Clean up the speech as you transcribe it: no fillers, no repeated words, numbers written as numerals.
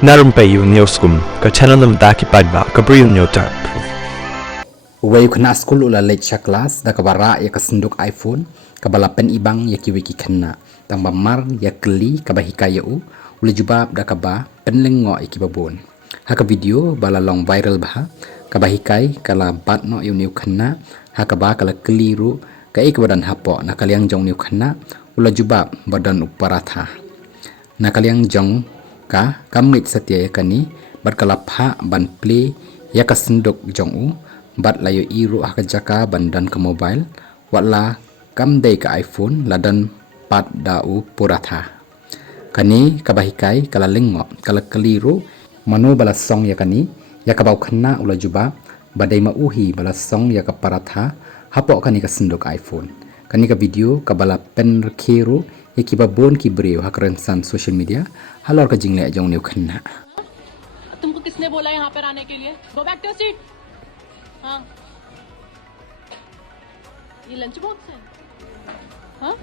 Na Rympei U ka channel daki paidbah ka Bri U Hynñiewtrep. Way kena skul ula lecture class da kabara ya synduk iPhone kabala pen ibang ya kiwiki khynnah tang bamar ya kli kabahika ya ula jubab da kaba penlengo ikibabon haka video bala long viral bah kabahikai kala bat no yu new khynnah haka ba kala keliru ka ikbadan hapo na kaliang jong new khynnah ula jubab badan paratha na kaliang jong ka kamit satya kani berkalapha ban play ya synduk jong bat layo iru jaka bandan ke mobile wala kamdai ke iPhone ladan pat dau paratha kani kabahikai kala lengo kala keliru mano bala song ya kani ya kabau khynnah ula juba badai mauhi bala song ya ka paratha hapok kani ka synduk iPhone kani ka video kabala pen rkhie ya kibabon ki Bri U Kyrshan social media halor ka jingle jong new khynnah. तुमको किसने बोला यहाँ पर आने के लिए? Go back to your seat. हाँ. ये लंच बॉक्स है? हाँ?